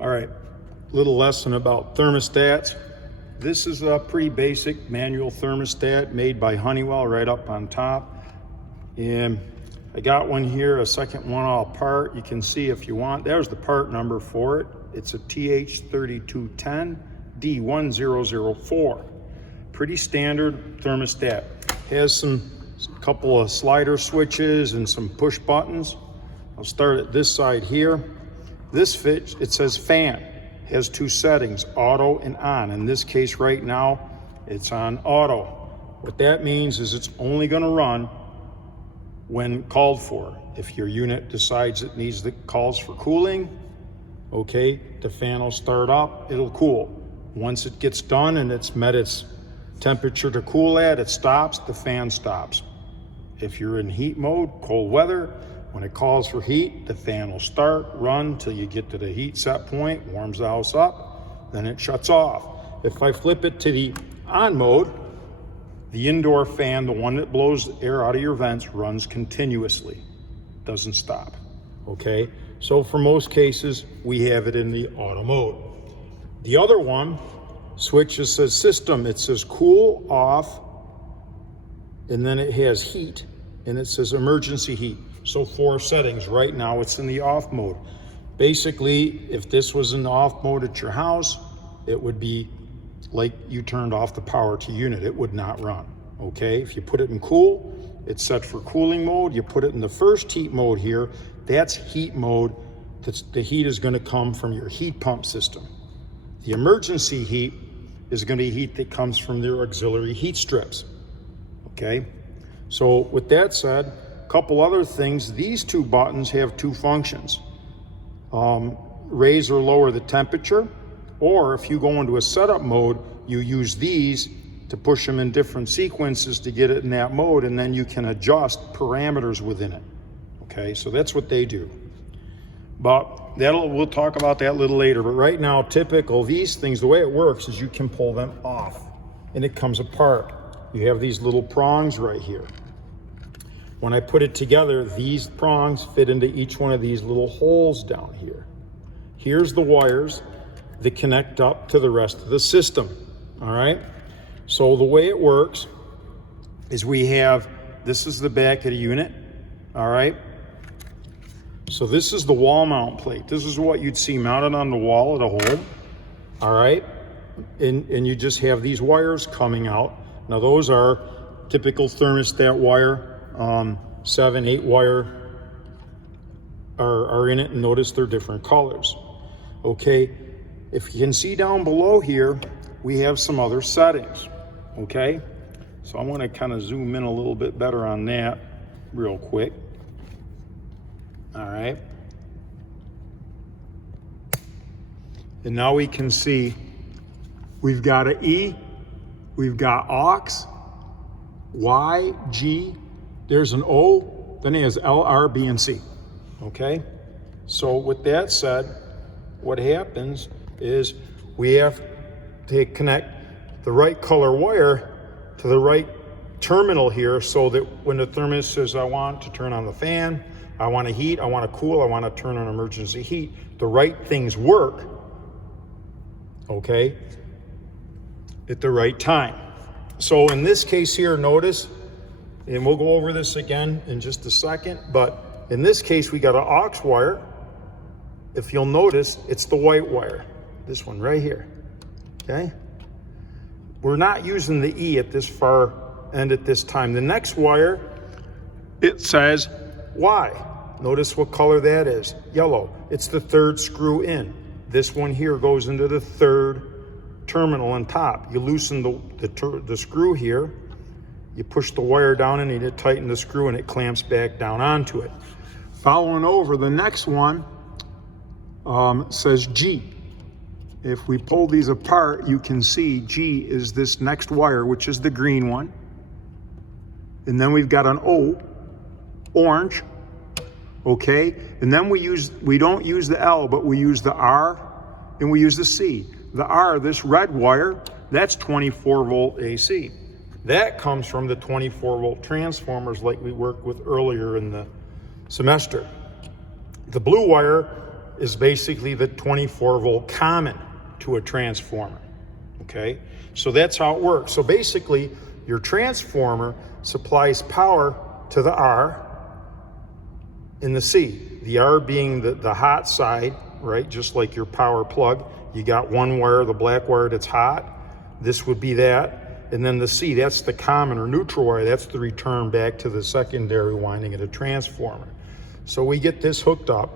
All right, little lesson about thermostats. This is a pretty basic manual thermostat made by Honeywell right up on top. And I got one here, a second one all part. You can see if you want, there's the part number for it. It's a TH3210D1004. Pretty standard thermostat. Has a couple of slider switches and some push buttons. I'll start at this side here. This fit, it says fan, has two settings, auto and on. In this case right now, it's on auto. What that means is it's only gonna run when called for. If your unit decides it needs the calls for cooling, okay, the fan will start up, it'll cool. Once it gets done and it's met its temperature to cool at, it stops, the fan stops. If you're in heat mode, cold weather, when it calls for heat, the fan will start, run till you get to the heat set point, warms the house up, then it shuts off. If I flip it to the on mode, the indoor fan, the one that blows air out of your vents, runs continuously, doesn't stop, okay? So for most cases, we have it in the auto mode. The other one, switch just says system, it says cool off, and then it has heat, and it says emergency heat. So 4 settings. Right now it's in the off mode. Basically, if this was in the off mode at your house, it would be like you turned off the power to unit. It would not run, okay? If you put it in cool, it's set for cooling mode. You put it in the first heat mode here, that's heat mode. The heat is gonna come from your heat pump system. The emergency heat is gonna be heat that comes from their auxiliary heat strips, okay? So with that said, couple other things, these 2 buttons have 2 functions. Raise or lower the temperature, or if you go into a setup mode, you use these to push them in different sequences to get it in that mode, and then you can adjust parameters within it. Okay, so that's what they do. But we'll talk about that a little later, but right now, typical, these things, the way it works is you can pull them off, and it comes apart. You have these little prongs right here. When I put it together, these prongs fit into each one of these little holes down here. Here's the wires that connect up to the rest of the system, all right? So the way it works is this is the back of the unit, all right? So this is the wall mount plate. This is what you'd see mounted on the wall at a home, all right? And you just have these wires coming out. Now those are typical thermostat wire. 7, 8 wire are in it, and notice they're different colors. Okay, if you can see down below here, we have some other settings, okay? So I'm gonna kind of zoom in a little bit better on that real quick. All right. And now we can see we've got an E, we've got aux, Y, G, there's an O, then it has L, R, B, and C, okay? So with that said, what happens is we have to connect the right color wire to the right terminal here so that when the thermostat says, I want to turn on the fan, I want to heat, I want to cool, I want to turn on emergency heat, the right things work, okay, at the right time. So in this case here, notice, and we'll go over this again in just a second, but in this case, we got an aux wire. If you'll notice, it's the white wire, this one right here, okay? We're not using the E at this far end at this time. The next wire, it says Y. Notice what color that is, yellow. It's the 3rd screw in. This one here goes into the 3rd terminal on top. You loosen the screw here, you push the wire down and you tighten the screw and it clamps back down onto it. Following over, the next one says G. If we pull these apart, you can see G is this next wire, which is the green one. And then we've got an O, orange, okay? And then we don't use the L, but we use the R and we use the C. The R, this red wire, that's 24 volt AC. That comes from the 24 volt transformers like we worked with earlier in the semester. The blue wire is basically the 24 volt common to a transformer, okay? So that's how it works. So basically, your transformer supplies power to the R and the C. The R being the hot side, right? Just like your power plug. You got one wire, the black wire that's hot. This would be that. And then the C, that's the common or neutral wire. That's the return back to the secondary winding of the transformer. So we get this hooked up,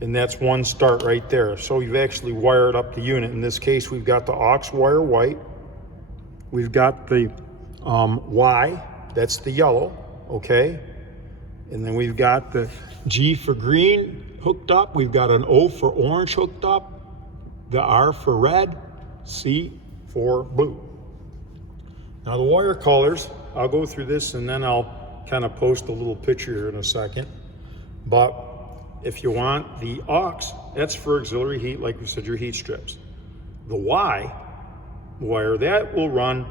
and that's one start right there. So you've actually wired up the unit. In this case, we've got the aux wire white. We've got the Y, that's the yellow, okay? And then we've got the G for green hooked up. We've got an O for orange hooked up, the R for red, C for blue. Now the wire colors, I'll go through this and then I'll kind of post a little picture here in a second. But if you want the aux, that's for auxiliary heat, like we said, your heat strips. The Y wire, that will run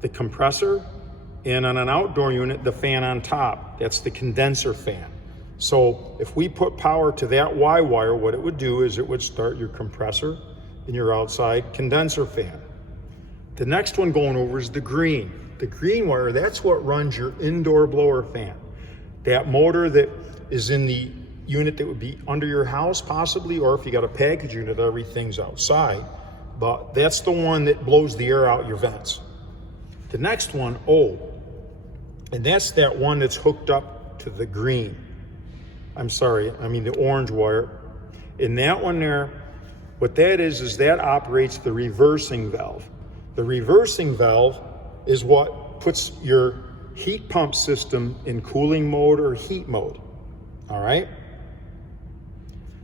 the compressor, and on an outdoor unit, the fan on top. That's the condenser fan. So if we put power to that Y wire, what it would do is it would start your compressor and your outside condenser fan. The next one going over is the green. The green wire, that's what runs your indoor blower fan. That motor that is in the unit that would be under your house possibly, or if you got a package unit, everything's outside. But that's the one that blows the air out your vents. The next one, O, and that's that one that's hooked up to the green. The orange wire. And that one there, what that is that operates the reversing valve. The reversing valve is what puts your heat pump system in cooling mode or heat mode, all right?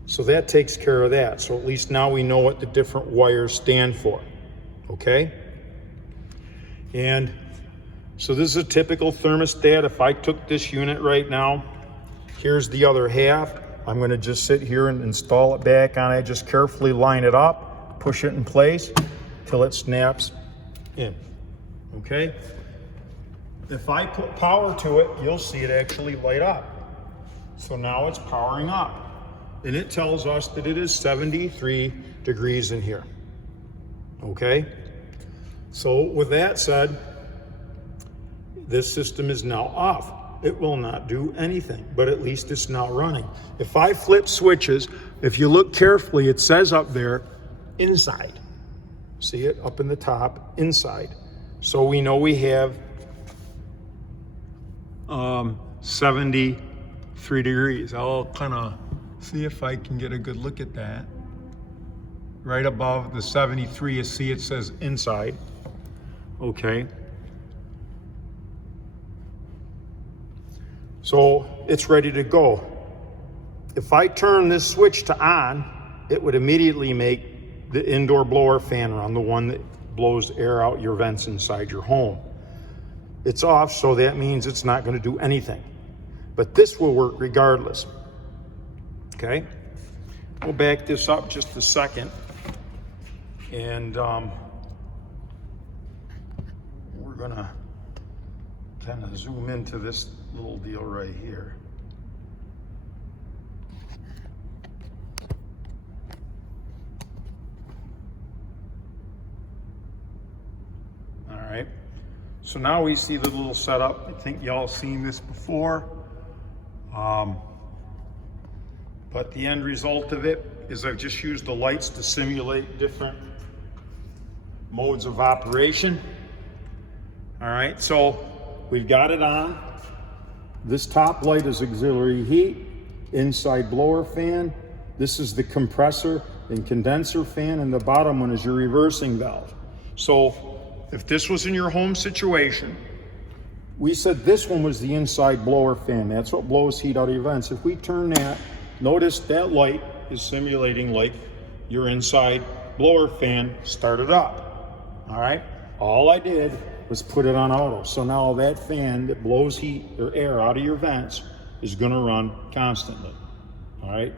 So that takes care of that. So at least now we know what the different wires stand for, okay? And so this is a typical thermostat. If I took this unit right now, here's the other half. I'm gonna just sit here and install it back on it. Just carefully line it up, push it in place till it snaps in, okay? If I put power to it, you'll see it actually light up. So now it's powering up. And it tells us that it is 73 degrees in here, okay? So with that said, this system is now off. It will not do anything, but at least it's now running. If I flip switches, if you look carefully, it says up there, inside. See it up in the top, inside. So we know we have 73 degrees. I'll kind of see if I can get a good look at that. Right above the 73, you see it says inside. Okay. So it's ready to go. If I turn this switch to on, it would immediately make the indoor blower fan run, the one that blows air out your vents inside your home. It's off, so that means it's not going to do anything. But this will work regardless. Okay? We'll back this up just a second. And we're going to kind of zoom into this little deal right here. All right, so now we see the little setup. I think y'all seen this before. But the end result of it is I've just used the lights to simulate different modes of operation. All right, so we've got it on. This top light is auxiliary heat, inside blower fan. This is the compressor and condenser fan, and the bottom one is your reversing valve. So if this was in your home situation, we said this one was the inside blower fan. That's what blows heat out of your vents. If we turn that, notice that light is simulating like your inside blower fan started up. All right, all I did was put it on auto. So now that fan that blows heat or air out of your vents is gonna run constantly, all right?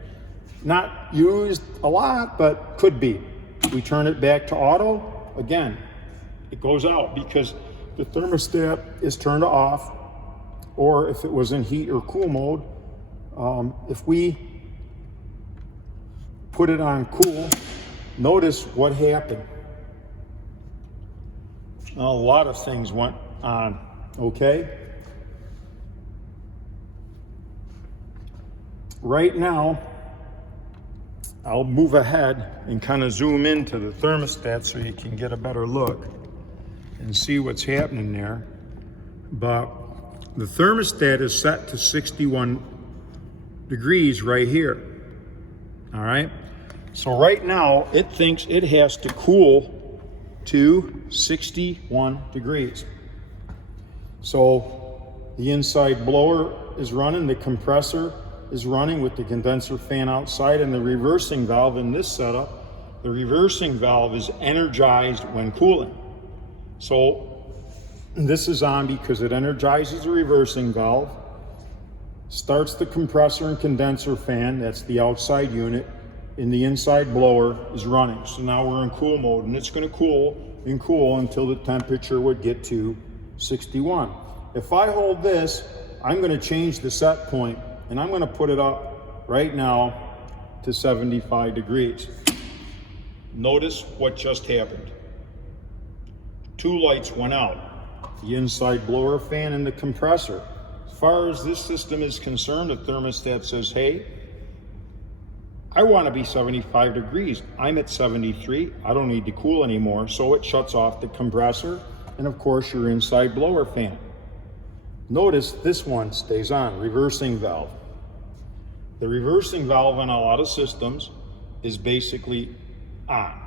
Not used a lot, but could be. We turn it back to auto, again, it goes out because the thermostat is turned off, or if it was in heat or cool mode, if we put it on cool, notice what happened. A lot of things went on, okay? Right now, I'll move ahead and kind of zoom into the thermostat so you can get a better look and see what's happening there. But the thermostat is set to 61 degrees right here. All right. So right now it thinks it has to cool to 61 degrees. So the inside blower is running, the compressor is running with the condenser fan outside, and the reversing valve in this setup, the reversing valve is energized when cooling. So this is on because it energizes the reversing valve, starts the compressor and condenser fan, that's the outside unit, and the inside blower is running. So now we're in cool mode, and it's going to cool and cool until the temperature would get to 61. If I hold this, I'm going to change the set point, and I'm going to put it up right now to 75 degrees. Notice what just happened. Two lights went out, the inside blower fan and the compressor. As far as this system is concerned, the thermostat says, hey, I want to be 75 degrees. I'm at 73. I don't need to cool anymore. So it shuts off the compressor and, of course, your inside blower fan. Notice this one stays on, reversing valve. The reversing valve on a lot of systems is basically on.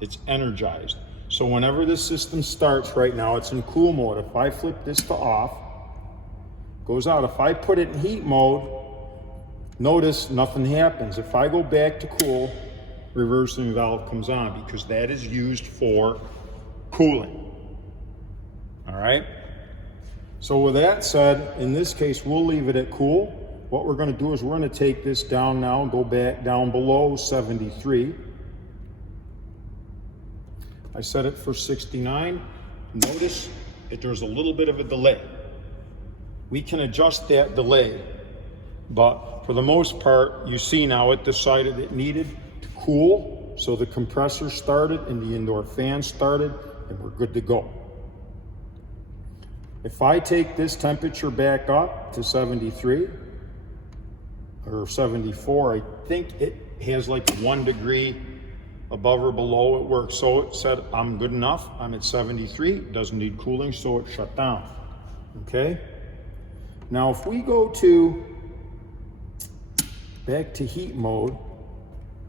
It's energized. So whenever this system starts right now, it's in cool mode. If I flip this to off, goes out. If I put it in heat mode, notice nothing happens. If I go back to cool, reversing valve comes on because that is used for cooling. All right? So with that said, in this case, we'll leave it at cool. What we're going to do is we're going to take this down now and go back down below 73. I set it for 69. Notice that there's a little bit of a delay. We can adjust that delay, but for the most part, you see now it decided it needed to cool, so the compressor started and the indoor fan started, and we're good to go. If I take this temperature back up to 73 or 74, I think it has like 1 degree above or below it works. So it said, I'm good enough. I'm at 73, doesn't need cooling, so it shut down. Okay? Now, if we go back to heat mode,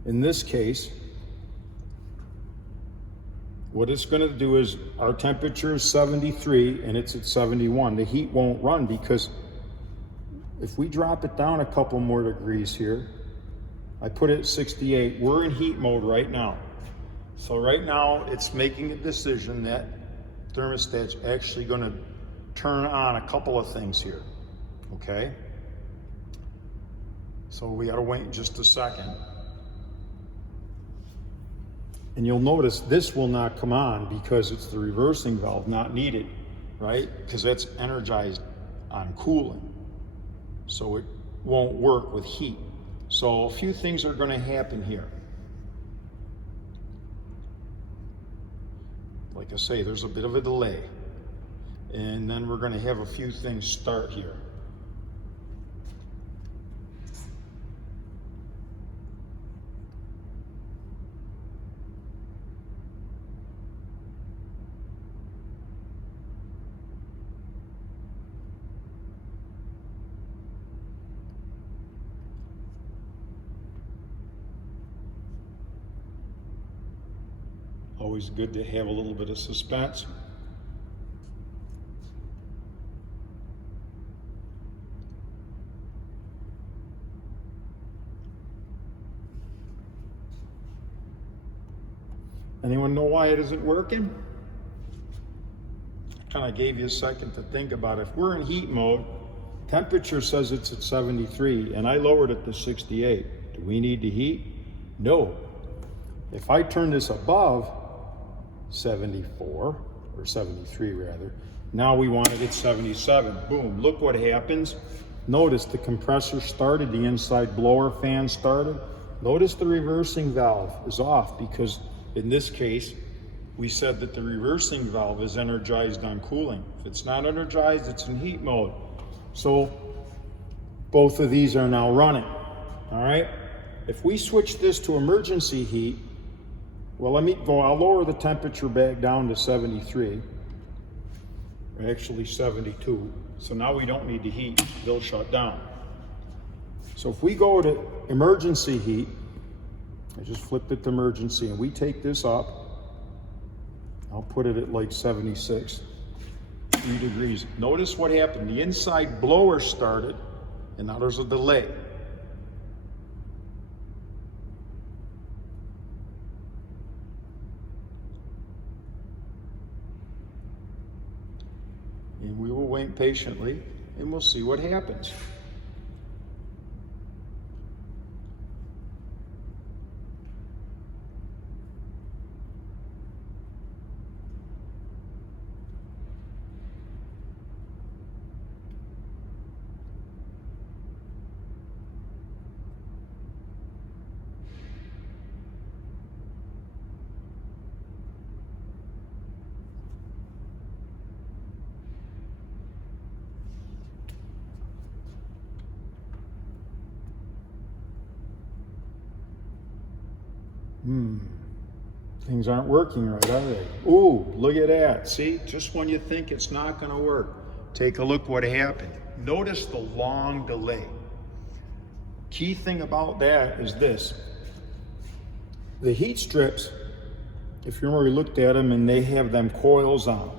in this case, what it's going to do is our temperature is 73 and it's at 71. The heat won't run because if we drop it down a couple more degrees here, I put it at 68. We're in heat mode right now. So right now it's making a decision that thermostat's actually going to turn on a couple of things here. Okay? So we got to wait just a second. And you'll notice this will not come on because it's the reversing valve not needed, right? Because that's energized on cooling. So it won't work with heat. So a few things are going to happen here. Like I say, there's a bit of a delay. And then we're going to have a few things start here. Always good to have a little bit of suspense. Anyone know why it isn't working? I kind of gave you a second to think about it. If we're in heat mode, temperature says it's at 73 and I lowered it to 68. Do we need to heat? No. If I turn this above 74, or 73 rather, now we want it at 77. Boom, look what happens. Notice the compressor started, the inside blower fan started, Notice the reversing valve is off because in this case, we said that the reversing valve is energized on cooling. If it's not energized, it's in heat mode. So both of these are now running, all right? If we switch this to emergency heat, well, I'll lower the temperature back down to 73, or actually 72. So now we don't need to heat, they'll shut down. So if we go to emergency heat, I just flipped it to emergency and we take this up, I'll put it at like 76, 3 degrees. Notice what happened. The inside blower started and now there's a delay. And we will wait patiently and we'll see what happens. Things aren't working right, are they? Ooh, look at that. See, just when you think it's not going to work, take a look what happened. Notice the long delay. Key thing about that is this. The heat strips, if you remember, we looked at them and they have them coils on them.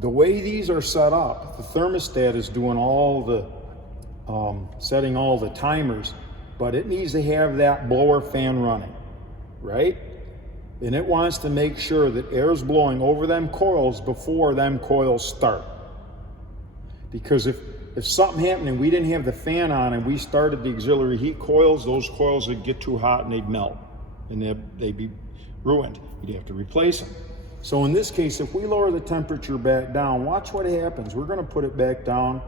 The way these are set up, the thermostat is doing all the, setting all the timers, but it needs to have that blower fan running, right? And it wants to make sure that air is blowing over them coils before them coils start. Because if something happened and we didn't have the fan on and we started the auxiliary heat coils, those coils would get too hot and they'd melt and they'd be ruined. You'd have to replace them. So in this case, if we lower the temperature back down, watch what happens. We're going to put it back down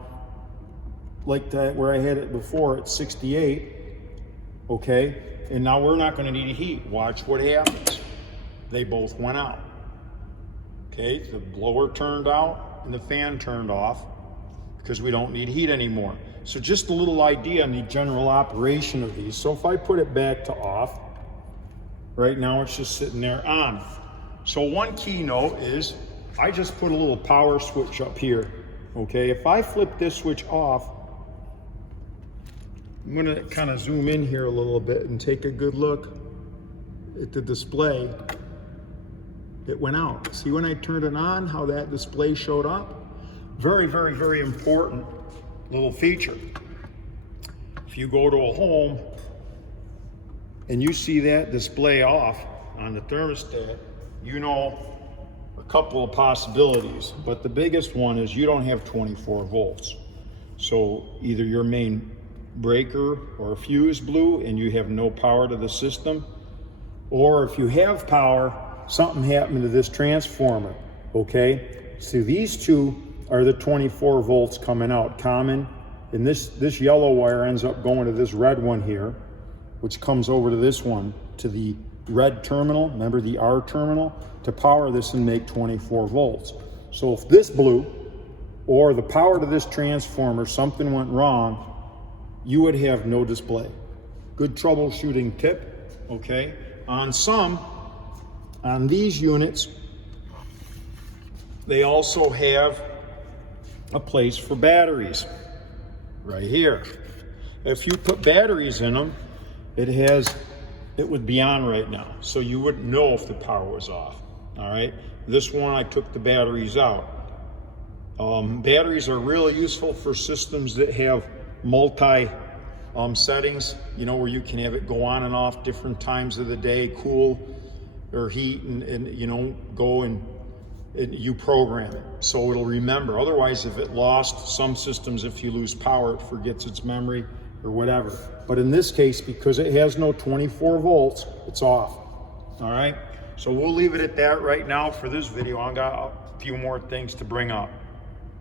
like that where I had it before at 68, okay? And now we're not going to need heat. Watch what happens. They both went out. Okay, the blower turned out and the fan turned off because we don't need heat anymore. So just a little idea on the general operation of these. So if I put it back to off, right now it's just sitting there on. So one key note is I just put a little power switch up here. Okay, if I flip this switch off, I'm going to kind of zoom in here a little bit and take a good look at the display. It went out. See when I turned it on, how that display showed up? Very, very, very important little feature. If you go to a home and you see that display off on the thermostat, you know a couple of possibilities, but the biggest one is you don't have 24 volts. So either your main breaker or fuse blew and you have no power to the system, or if you have power, something happened to this transformer, okay? So these two are the 24 volts coming out common, and this yellow wire ends up going to this red one here, which comes over to this one, to the red terminal, remember the R terminal, to power this and make 24 volts. So if this blew, or the power to this transformer, something went wrong, you would have no display. Good troubleshooting tip, okay? On these units, they also have a place for batteries, right here. If you put batteries in them, it would be on right now, so you wouldn't know if the power was off, all right? This one, I took the batteries out. Batteries are really useful for systems that have multi settings, you know, where you can have it go on and off different times of the day, cool or heat, and you know, go and you program it so it'll remember. Otherwise, if it lost, some systems, if you lose power, it forgets its memory or whatever. But in this case, because it has no 24 volts, it's off. All right, so we'll leave it at that right now for this video. I've got a few more things to bring up.